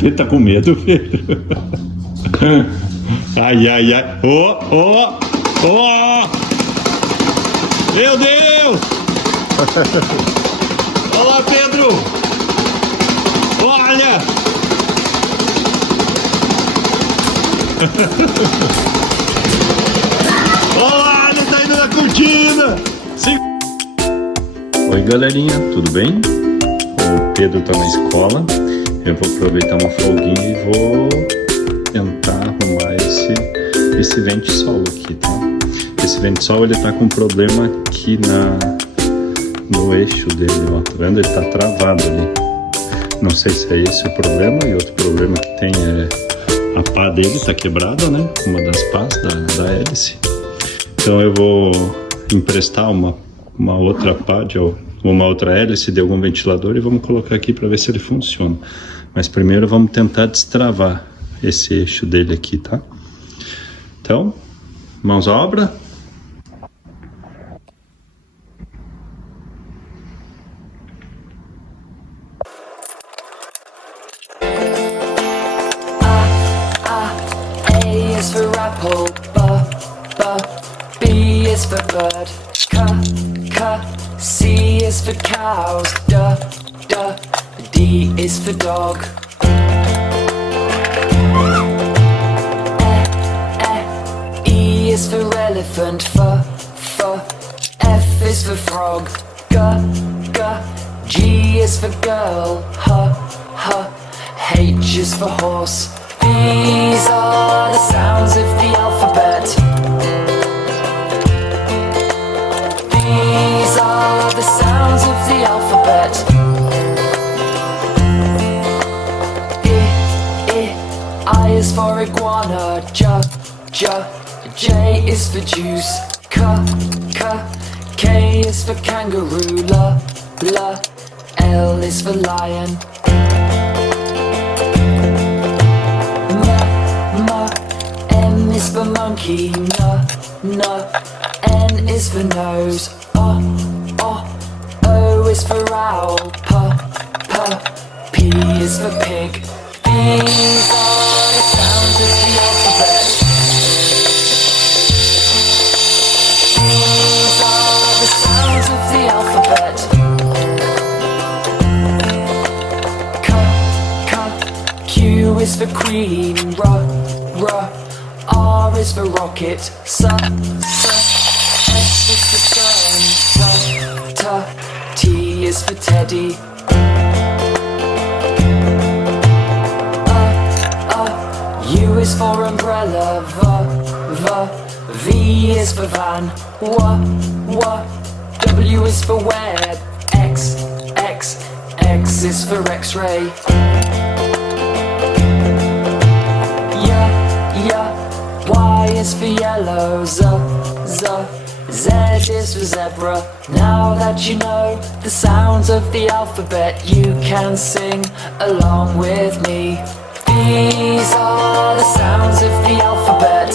Pedro tá com medo, Pedro. Ai, ai, ai. Meu Deus! Olha lá, Pedro! Olha! Olá, não tá indo na cortina! Sim. Oi, galerinha, tudo bem? O Pedro tá na escola. Eu vou aproveitar uma folguinha e vou tentar arrumar esse ventisol aqui, tá? Esse ventisol, ele tá com um problema aqui no eixo dele, ó. Tá vendo? Ele tá travado ali. Não sei se é esse o problema. E outro problema que tem é a pá dele tá quebrada, né? Uma das pás da hélice. Então eu vou emprestar uma outra pá uma outra hélice de algum ventilador e vamos colocar aqui para ver se ele funciona. Mas primeiro vamos tentar destravar esse eixo dele aqui, tá? Então, mãos à obra. A is for apple, B is for bird, C is for cows, D is for dog. E is for elephant, F is for frog, G is for girl, H is for horse. These are the sounds of the alphabet. These are the sounds of the alphabet. I is for iguana, J is for juice, K is for kangaroo, L is for lion. M is for monkey, N is for nose, O is for owl, P is for pig. These are the sounds of the alphabet. These are the sounds of the alphabet. Q is for queen, R is for rocket, S is for sun, T is for teddy. U is for umbrella, V is for van, W is for web, X is for X-ray. Y is for yellow, Z is for zebra. Now that you know the sounds of the alphabet, you can sing along with me. These are the sounds of the alphabet.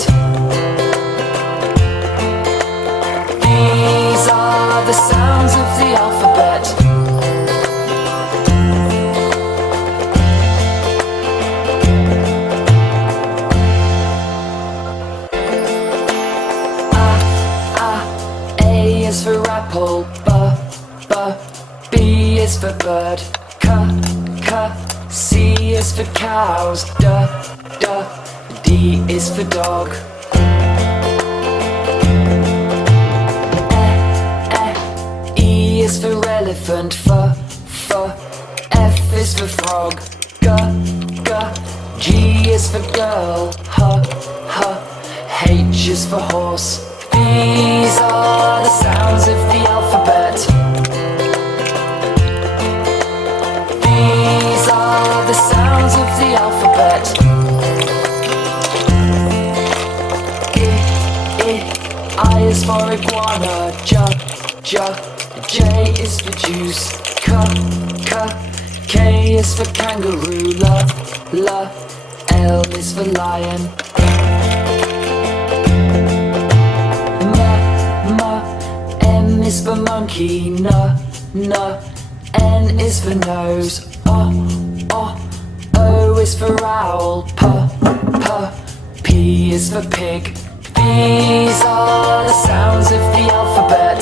These are the sounds of the alphabet. A is for apple, B is for bird, C is for cows, D is for dog. E is for elephant, F is for frog, G is for girl, H is for horse. These are the sounds of the alphabet. These are the sounds of the alphabet. I is for iguana, J is for juice, K is for kangaroo, L is for lion. M is for monkey, N is for nose, O is for owl, P is for pig. These are the sounds of the alphabet.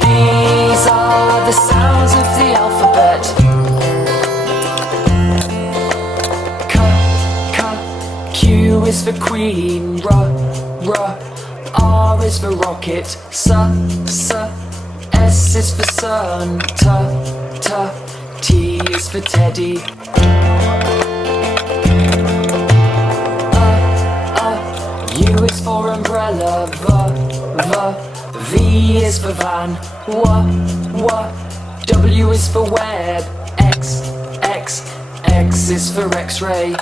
These are the sounds of the alphabet. Q is for queen, R is for rocket, S is for sun, T is for teddy. U is for umbrella, V is for van, W is for web, X is for x-ray.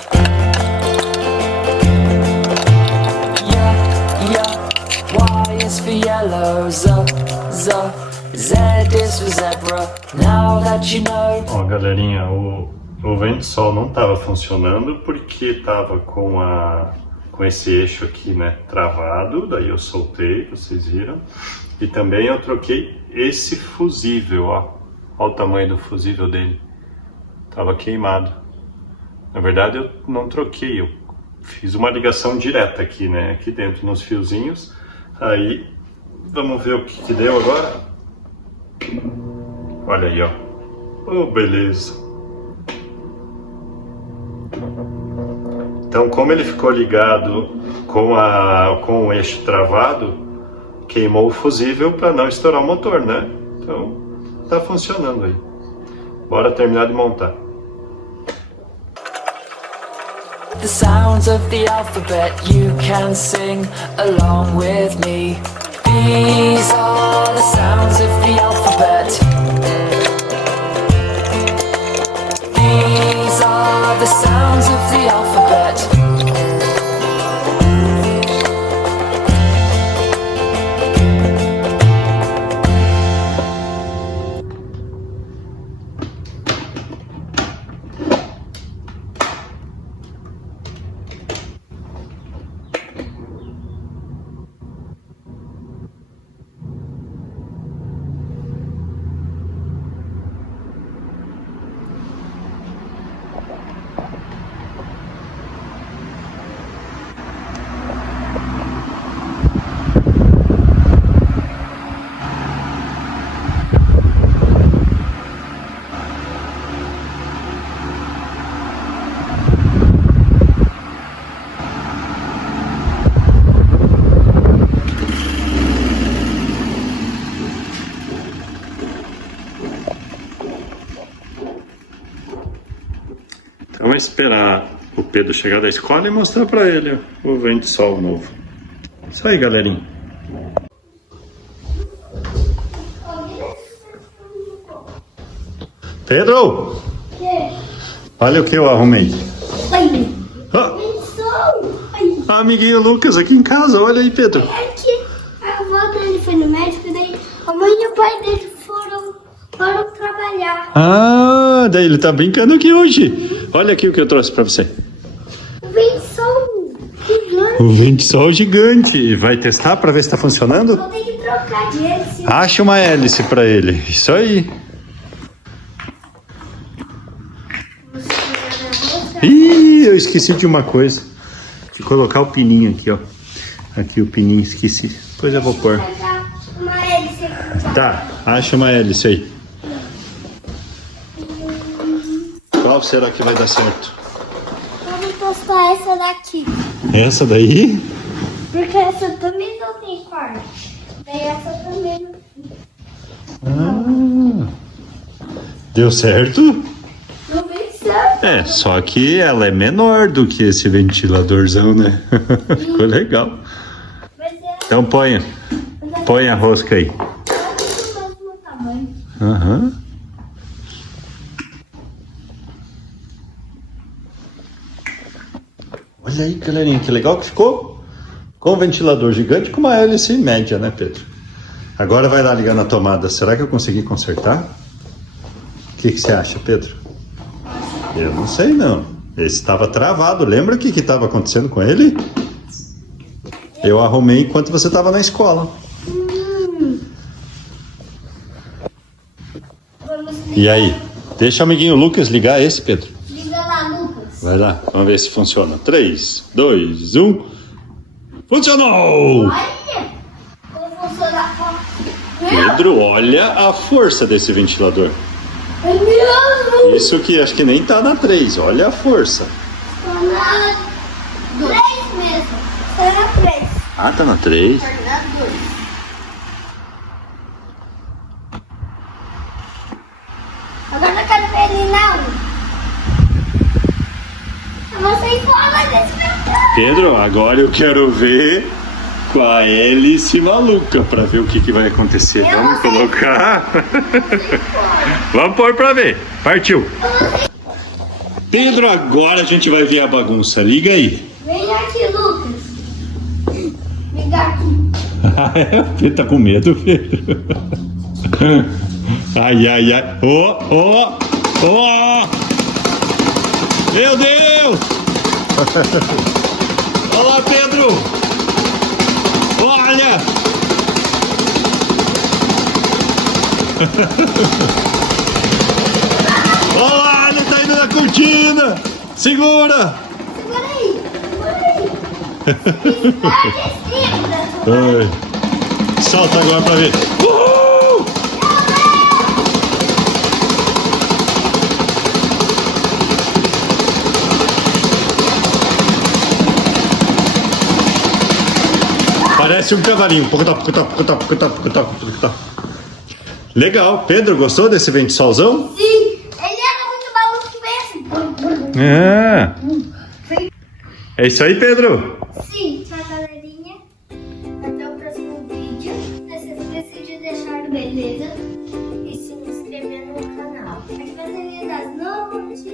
Y is for yellow, Z is for zebra. Now that you know. Ó, galerinha, o Ventisol não estava funcionando porque estava com esse eixo aqui, né, travado. Daí eu soltei, vocês viram. E também eu troquei esse fusível, ó. Olha o tamanho do fusível dele. Tava queimado. Na verdade eu não troquei, eu fiz uma ligação direta aqui, né, aqui dentro nos fiozinhos. Aí, vamos ver o que deu agora. Olha aí, ó. Oh, beleza. Então, como ele ficou ligado com o eixo travado, queimou o fusível para não estourar o motor, né? Então, tá funcionando aí. Bora terminar de montar. The sounds of the alphabet, you can sing along with me. These are the sounds of the alphabet. These are the sounds of the alphabet. Então vai esperar o Pedro chegar da escola e mostrar pra ele o Ventisol novo. Isso aí, galerinha. Pedro! Olha o que eu arrumei. Amiguinho Lucas aqui em casa, olha aí, Pedro. É que a avó dele foi no médico, daí a mãe e o pai dele foram trabalhar. Ah, daí ele tá brincando aqui hoje. Olha aqui o que eu trouxe pra você. O Ventisol gigante. O Ventisol gigante. Vai testar pra ver se tá funcionando? Vou ter que trocar de hélice. Acha uma hélice pra ele. Isso aí. Ih, eu esqueci de uma coisa. De colocar o pininho aqui, ó. Aqui o pininho, esqueci. Depois eu vou pôr. Uma hélice. Tá, acha uma hélice aí. Qual será que vai dar certo? Vamos testar essa daqui. Essa daí? Porque essa também não tem corte. Daí essa também não tem. Deu certo? Não tem certo. É, só que ela é menor do que esse ventiladorzão, né? Ficou legal. Mas é Então põe a rosca aí. quase do mesmo tamanho. Aham. Olha aí, galerinha, que legal que ficou. Com um ventilador gigante com uma hélice média, né, Pedro? Agora vai lá ligar na tomada. Será que eu consegui consertar? O que você acha, Pedro? Eu não sei, não. Esse estava travado. Lembra o que estava acontecendo com ele? Eu arrumei enquanto você estava na escola. Vamos E aí? Deixa o amiguinho Lucas ligar esse, Pedro. Liga lá, Lucas. Vai lá, vamos ver se funciona. 3, 2, 1. Funcionou! Olha como funciona a forte. Pedro, olha a força desse ventilador. É mesmo? Isso que acho que nem tá na 3, olha a força. Tá na 3 mesmo. Tá na 3. Ah, tá na 3. Tá na 2. Agora eu quero ver ele na 1. Você informa desse mercado. Pedro, agora eu quero ver com a hélice maluca pra ver o que vai acontecer. Eu Vamos sei. colocar. Vamos pôr pra ver. Partiu. Pedro, agora a gente vai ver a bagunça. Liga aí. Vem aqui, Lucas. Liga aqui. Ele tá com medo, Pedro. Ai, ai, ai. Oh. Meu Deus! Olha lá, Pedro! Olha! Olha lá, ele tá indo na cortina! Segura! Segura aí. Ai. Salta agora pra ver. Uhul! Parece um cavalinho. Legal. Pedro, gostou desse ventisolzão? Sim, ele era muito maluco que vem assim. É isso aí, Pedro. Sim, tchau, galerinha. Até o próximo vídeo. Não se esqueça de deixar o beleza e se inscrever no canal. Ative as das notas e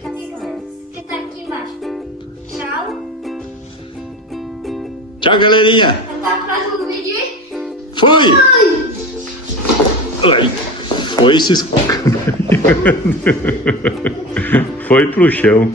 cações que tá aqui embaixo. Tchau. Tchau, galerinha. Até o próximo vídeo. Fui. Ai. Foi se escaneando. Foi pro chão.